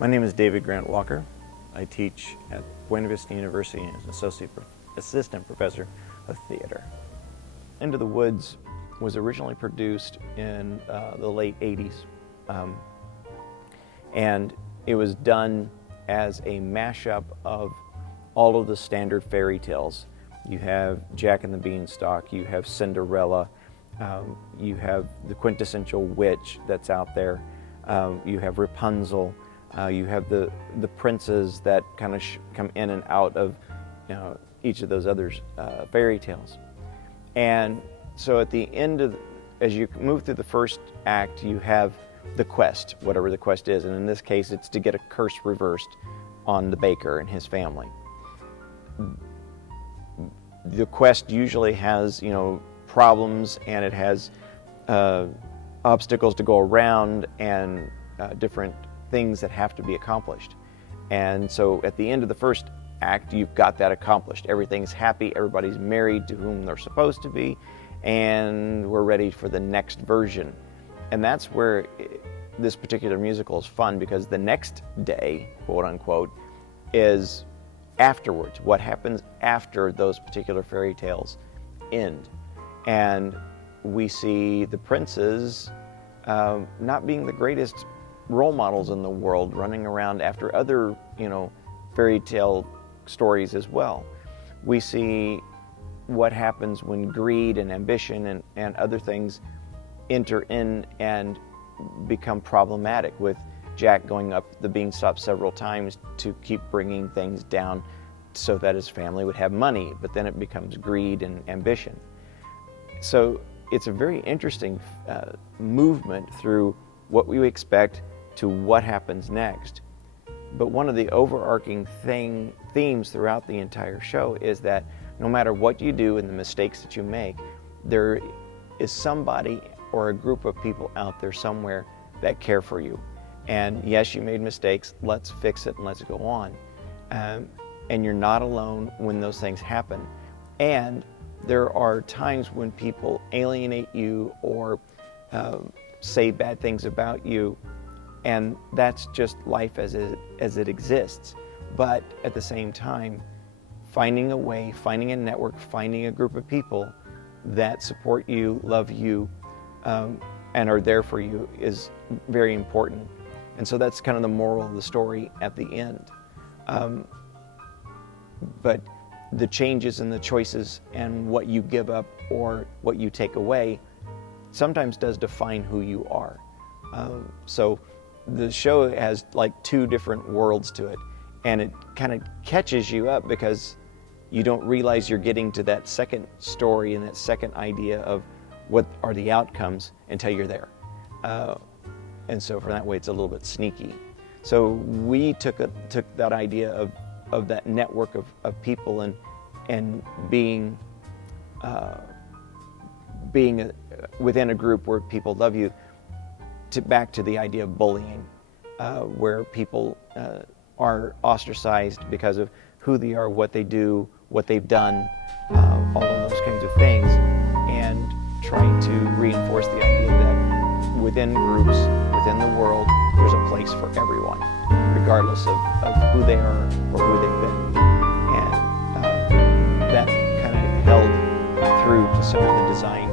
My name is David Grant Walker. I teach at Buena Vista University as an assistant professor of theater. Into the Woods was originally produced in the late 80s. And it was done as a mashup of all of the standard fairy tales. You have Jack and the Beanstalk, you have Cinderella, you have the quintessential witch that's out there, you have Rapunzel, you have the princes that kind of come in and out of each of those other fairy tales. And so at the end of, as you move through the first act, you have the quest, whatever the quest is, and in this case it's to get a curse reversed on the baker and his family. The quest usually has problems, and it has obstacles to go around and different things that have to be accomplished. And so at the end of the first act, you've got that accomplished. Everything's happy, everybody's married to whom they're supposed to be, and we're ready for the next version. And that's where this particular musical is fun, because the next day, quote unquote, is afterwards, what happens after those particular fairy tales end. And we see the princes not being the greatest role models in the world, running around after other fairy tale stories as well. We see what happens when greed and ambition and other things enter in and become problematic, with Jack going up the beanstalk several times to keep bringing things down so that his family would have money, but then it becomes greed and ambition. So it's a very interesting movement through what we expect to what happens next. But one of the overarching themes throughout the entire show is that no matter what you do and the mistakes that you make, there is somebody or a group of people out there somewhere that care for you. And yes, you made mistakes, let's fix it and let's go on. And you're not alone when those things happen. And there are times when people alienate you or say bad things about you, and that's just life as it exists. But at the same time, finding a way, finding a network, finding a group of people that support you, love you, and are there for you is very important. And so that's kind of the moral of the story at the end. But the changes and the choices and what you give up or what you take away sometimes does define who you are. So the show has like two different worlds to it, and it kind of catches you up because you don't realize you're getting to that second story and that second idea of what are the outcomes until you're there. And so for that way, it's a little bit sneaky. So we took that idea of that network of people and being within a group where people love you, back to the idea of bullying, where people are ostracized because of who they are, what they do, what they've done, all of those kinds of things, and trying to reinforce the idea that within groups, within the world, there's a place for everyone, regardless of who they are or who they've been. And that kind of held through to some of the design